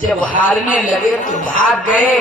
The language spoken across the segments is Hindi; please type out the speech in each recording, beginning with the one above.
जब हारने लगे तो भाग गए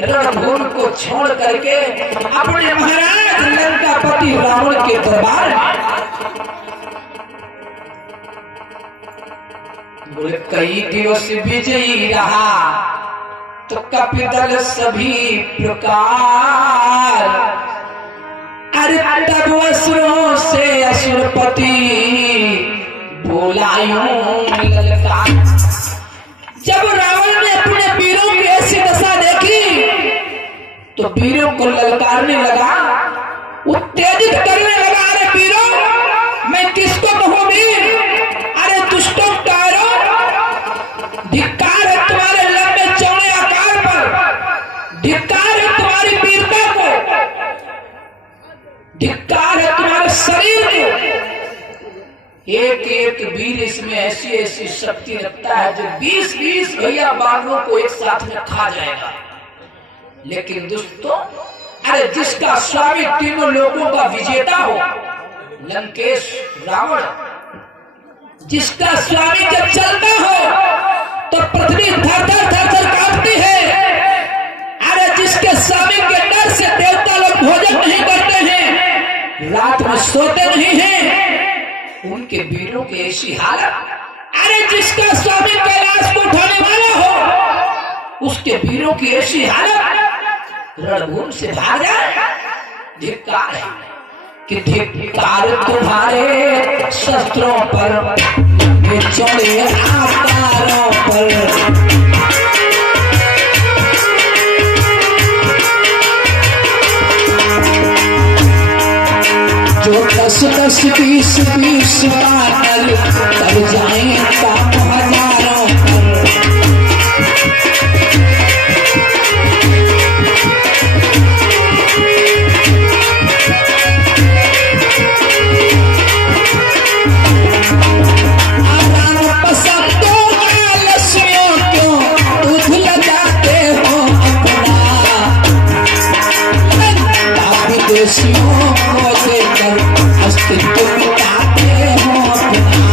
रणभूमि को छोड़ करके अपने महाराज लंकापति रावण के दरबार में। बोले कई दिवस विजयी रहा तो कपिदल सभी प्रकार, अरे तब असुरों से असुरपति बोलायूं ललकार। जब रावण ने अपने वीरों की ऐसी दशा देखी तो वीरों को ललकारने लगा, उत्तेजित करने लगा। अरे वीरों, मैं किसको कहूं वीर? अरे दुष्टों कारो, धिक्कार है तुम्हारे लंबे चौड़े आकार पर, धिक्कार है तुम्हारी वीरता को, धिक्कार है तुम्हारे शरीर को। एक एक वीर इसमें ऐसी ऐसी शक्ति रखता है जो 20-20 भैया बाघों को एक साथ में खा जाएगा। लेकिन दोस्तों, अरे जिसका स्वामी तीनों लोगों का विजेता हो, लंकेश रावण, जिसका स्वामी जब चलता हो तो पृथ्वी थर-थर कांपती है। अरे जिसके स्वामी के डर से देवता लोग भोजन नहीं करते हैं, रात में सोते नहीं हैं, उनके वीरों की ऐसी हालत। अरे जिसका स्वामी कैलाश को उठाने वाला हो, उसके वीरों की ऐसी हालत, रणभूमि से भाग जाए। धिक्कार है कि धिक्कार तुम्हारे शस्त्रों पर, चौड़े आकारों पर। जो 10-10, 20-20 बादल तब जाए काम हजारों पर। देशियों को देकर अस्तित्व मिटाते हो अपना।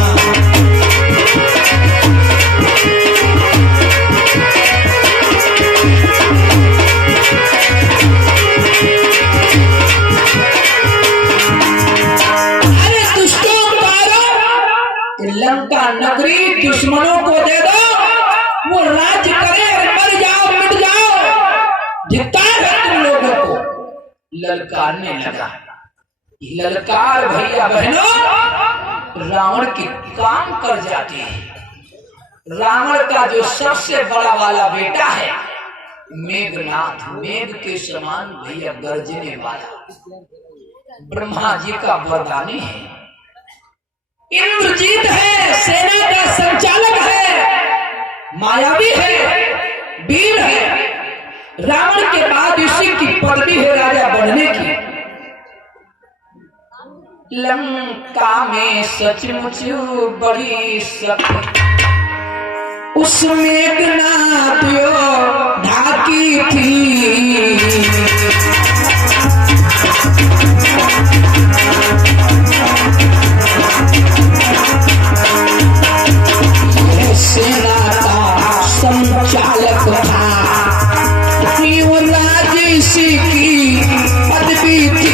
अरे दुष्टों मारो, लंका नगरी दुश्मनों को दे दो, वो राज्य करे, मर जाओ मिट जाओ। धिक्कार है तुम लोगों को। ललकारने लगा। ललकार भैया बहनों रावण की काम कर जाती है। रावण का जो सबसे बड़ा वाला बेटा है मेघनाथ, मेघ के समान भैया गरजने वाला, ब्रह्मा जी का वरदानी है, इंद्रजीत है, सेना का संचालक है, मायावी है, वीर है। रावण के बाद इसी की पदवी है राजा बनने की। लंका में सचमुच बड़ी शक्ति उस मेघनाथ ढाकी थी। सेना का संचालक था, राजेशी की पदवी थी।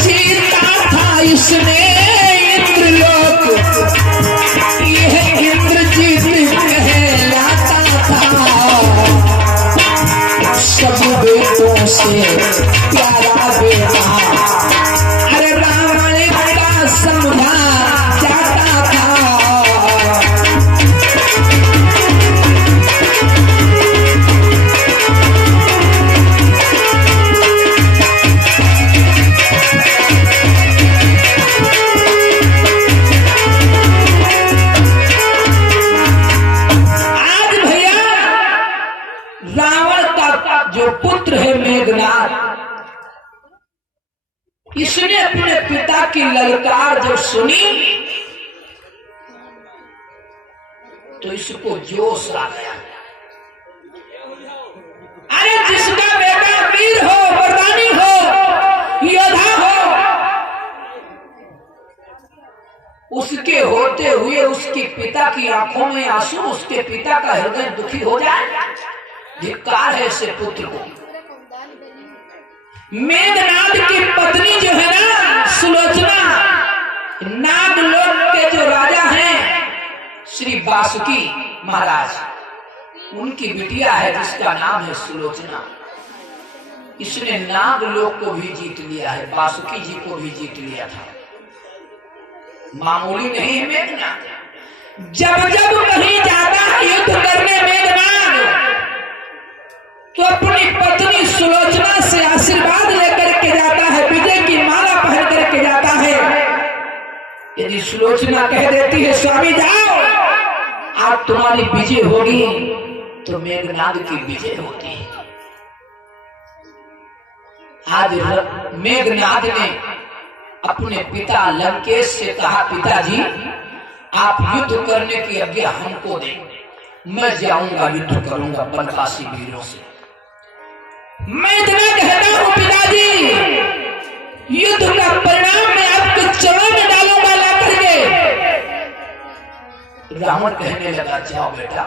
जीता था इसने इंद्रलोक, यह इंद्रजीत कहलाता था। सब बेटों से प्यारा बेटा, अरे रावण का समझा जाता था। आज भैया रावण का जो पुत्र है मेघनाथ, इसने अपने पिता की ललकार जब सुनी तो इसको जोश आ गया। अरे जिसका बेटा वीर हो, वरदानी हो, पिता की आंखों में आंसू, उसके पिता का हृदय दुखी हो जाए? धिक्कार है ऐसे पुत्र को। मेघनाद की पत्नी जो है ना सुलोचना, नागलोक के जो राजा हैं श्री वासुकी महाराज, उनकी बिटिया है जिसका नाम है सुलोचना। इसने नागलोक को भी जीत लिया है, वासुकी जी को भी जीत लिया था। मामूली नहीं है मेघनाद। जब जब कहीं जाता है युद्ध करने मेघनाद, तो अपनी पत्नी सुलोचना से आशीर्वाद लेकर के जाता है, विजय की माला पहन करके जाता है। यदि सुलोचना कह देती है स्वामी जाओ, आज तुम्हारी विजय होगी, तो मेघनाद की विजय होती है। आज मेघनाद ने अपने पिता लंकेश से कहा, पिताजी आप युद्ध करने की आज्ञा हमको दें, मैं जाऊंगा युद्ध करूंगा बनवासी वीरों से। मैं इतना कहता हूं पिताजी, युद्ध का परिणाम मैं आपके चरणों में डालूंगा ला करके। रावण कहने लगा जाओ बेटा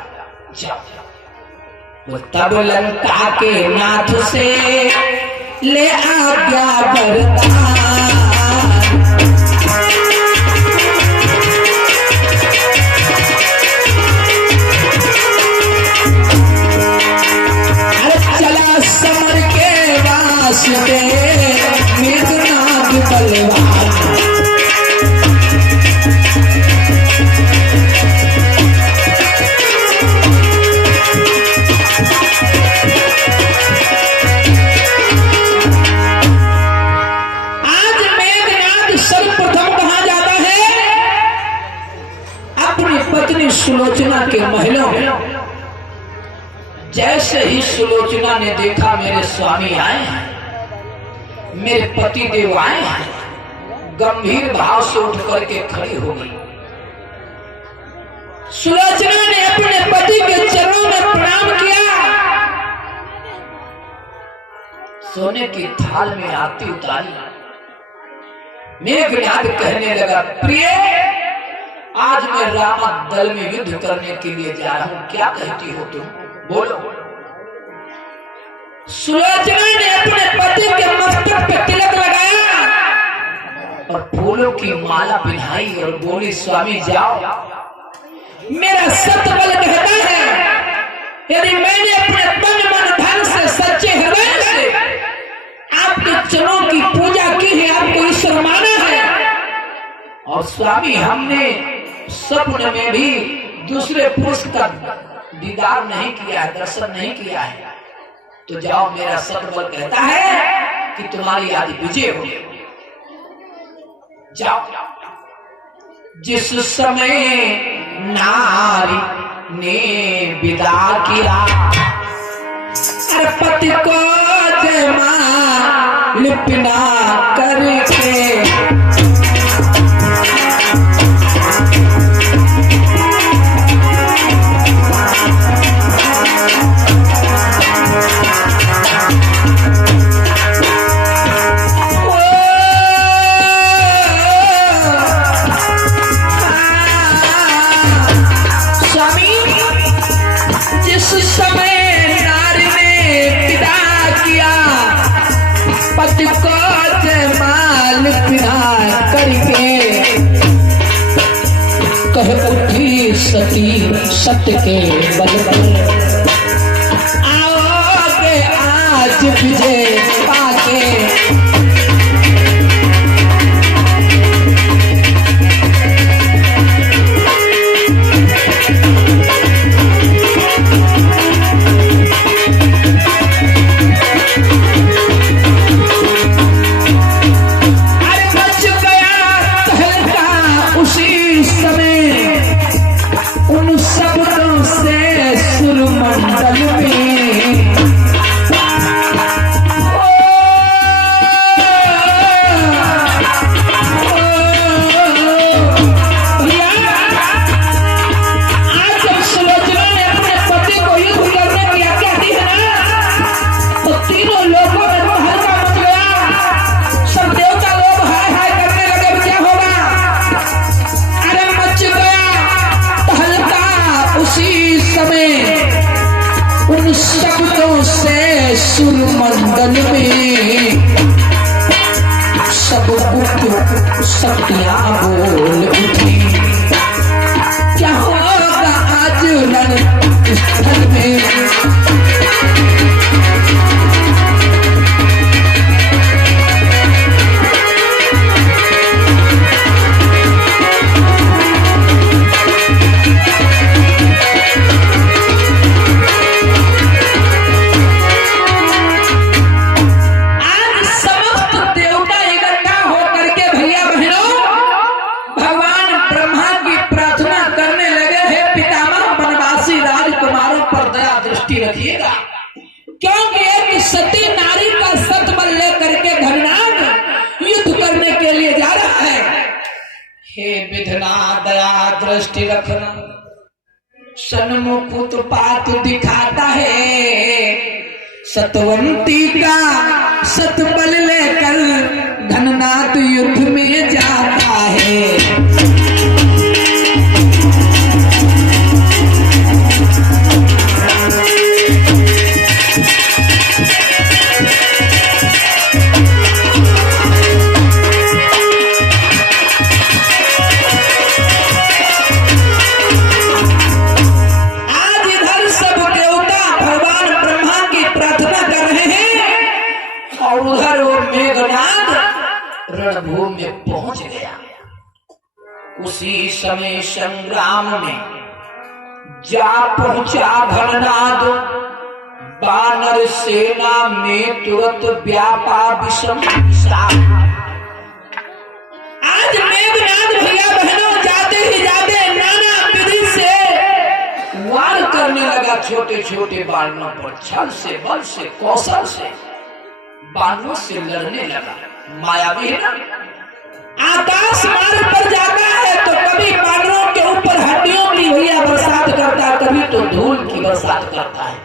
जाओ। वो तब लंका के नाथ से ले आज्ञा वरदान, चला समर के वास्ते मेघनाद बलवान। सुलोचना के महलों में। जैसे ही सुलोचना ने देखा मेरे स्वामी आए हैं, मेरे पति देव आए हैं, गंभीर भाव से उठ करके खड़ी हो गई। सुलोचना ने अपने पति के चरणों में प्रणाम किया, सोने की थाल में आरती उतारी। मेघनाद कहने लगा, प्रिय आज मैं रामा दल में युद्ध करने के लिए जा रहा हूं, क्या कहती हो तुम, बोलो। सुलोचना ने अपने पति के मस्तक पे तिलक लगाया और फूलों की माला पहनाई और बोली, स्वामी जाओ, मेरा सतबल कहता है यदि मैंने अपने तन मन धन से सच्चे हृदय से आपके चरणों की पूजा की है, आपको ईश्वर माना है, और स्वामी हमने सपने में भी दूसरे पुरुष का दीदार नहीं किया है, दर्शन नहीं किया है, तो जाओ, मेरा सतबल कहता है कि तुम्हारी आज विजय हो। जाओ। जिस समय नारी ने विदा किया पति को जयमाल लिपना करके, कह उठी सती सत्य के बल पर, आओगे आज विजय पाके। उन शब्दों से सुरमा गगन में सब शक्तियां बोल उठी, क्या होगा आज रण स्थल में। रखिएगा, क्योंकि एक सती नारी का सतबल लेकर के घरनाथ युद्ध करने के लिए जा रहा है। हे विधना दया दृष्टि रखना, सन्मुख उत्पात दिखाता है, सतवंती का सतबल लेकर घननाथ युद्ध में जाता है। रणभूमि में पहुंच गया। उसी समय संग्राम में जा पहुंचा घननाद, बानर सेना में तुरंत व्यापा विषम। आज मेघनाद भैया बहनों जाते ही जाते नाना विधि से वार करने लगा छोटे छोटे बानरों पर, छल से बल से कौशल से बानरों से लड़ने लगा। मायावी है ना, आकाश मार्ग पर जाता है तो कभी बानरों के ऊपर हड्डियों की भैया बरसात करता है, कभी तो धूल की बरसात करता है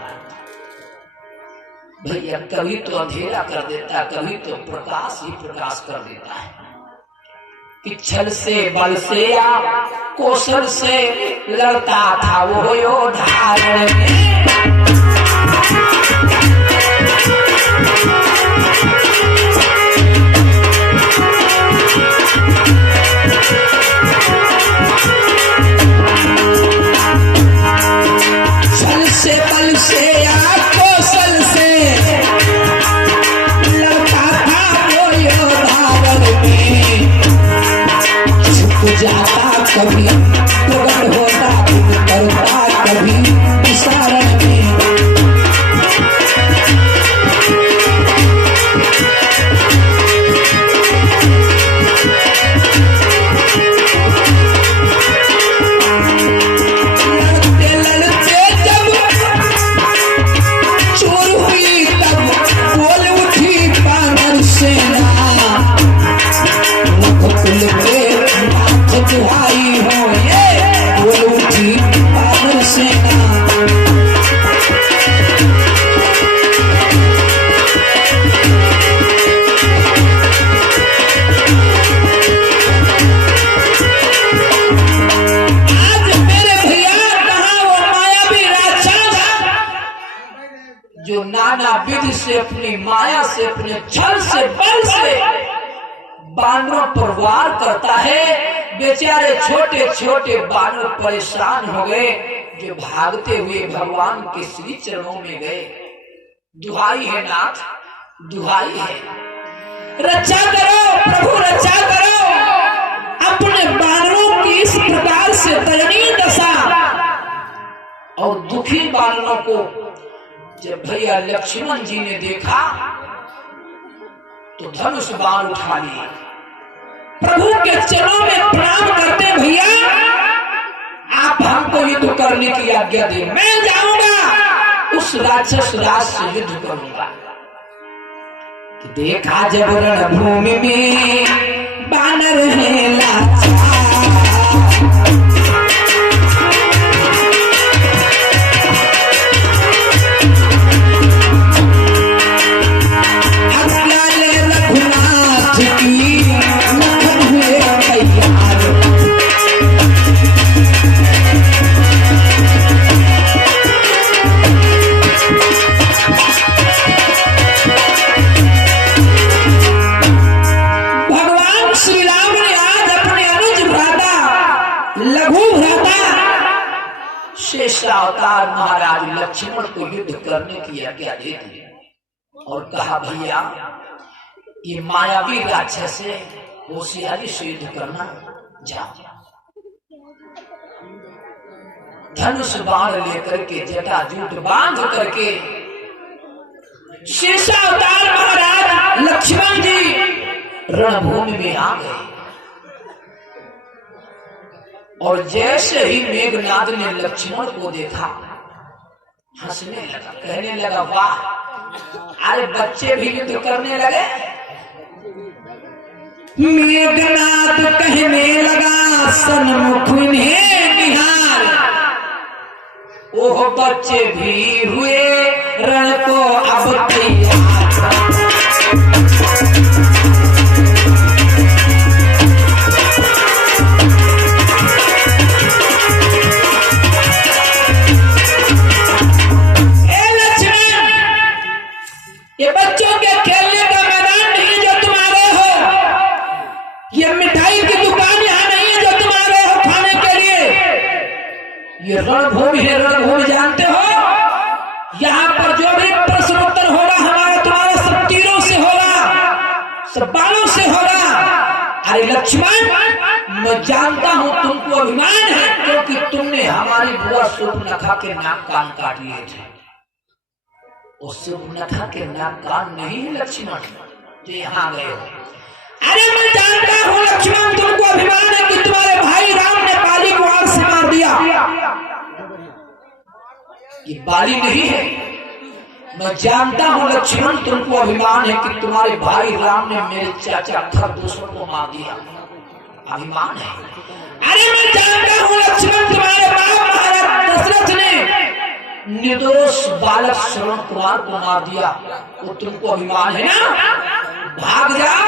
भैया, कभी तो अंधेरा कर देता है, कभी तो प्रकाश ही प्रकाश कर देता है। कि छल से बल से या कौशल से लड़ता था वो योद्धा में। छल से बल से या कौशल से लड़ता था वो योद्धा में। छुप जाता कभी प्रकट होता, करता कभी विसारण में। जो नाना विधि से अपनी माया से अपने छल से बल से बानरों पर वार करता है, बेचारे छोटे छोटे बानर परेशान हो गए, जो भागते हुए भगवान के श्री चरणों में गए। दुहाई है नाथ, दुहाई है, रक्षा करो प्रभु, रक्षा करो। अपने बानरों की इस प्रकार से दयनीय दशा और दुखी बानरों को जब भैया लक्ष्मण जी ने देखा तो धनुष बाण उठा लिए, प्रभु के चरणों में प्रणाम करते, भैया आप हमको युद्ध करने की आज्ञा दे, मैं जाऊंगा उस राक्षस राज से युद्ध करूंगा। देखा जब रणभूमि में बानर है लाचार, महाराज लक्ष्मण को युद्ध करने की आज्ञा दे दी और कहा भैया ये मायावी राक्षस से होशियारी से युद्ध करना, जाओ। धनुष बाण लेकर के जटाजूट बांध करके शेषावतार महाराज लक्ष्मण जी रणभूमि में आ गए। और जैसे ही मेघनाद ने लक्ष्मण को देखा हंसने लगा, कहने लगा वाह, अरे बच्चे भी युद्ध करने लगे। मेघनाद कहने लगा सन्मुख इन्हें निहार, ओह बच्चे भी हुए रण को अब तैयार। ये बच्चों के खेलने का मैदान नहीं जो तुम्हारे हो, ये मिठाई की दुकान यहाँ नहीं है जो तुम्हारे हो खाने के लिए, ये रणभूमि है। रणभूमि जानते हो, यहाँ पर जो भी प्रश्न उत्तर हो रहा हमारा तुम्हारे सब तीरों से हो रहा, सब बालों से हो रहा। अरे लक्ष्मण, मैं जानता हूँ तुमको अभिमान है क्योंकि तुमने हमारी बुआ शूर्पणखा के नाक कान काट लिए थे। उस शूर्पणखा के नाक कान नहीं है लक्ष्मण, तो यहाँ गए हो। अरे मैं जानता हूँ लक्ष्मण, तुमको अभिमान है कि तुम्हारे भाई राम ने बाली को आग से मार दिया। ये बाली नहीं है। मैं जानता हूँ लक्ष्मण, तुमको अभिमान है कि तुम्हारे भाई राम ने मेरे चाचा खरदूषण को मार दिया। अभिमान है। अरे मैं जानता हूँ लक्ष्मण, तुम्हारे बाप महाराज दशरथ ने निर्दोष बालक श्रवण कुमार को मार दिया। वो तुमको अभिमान है ना? भाग जाओ।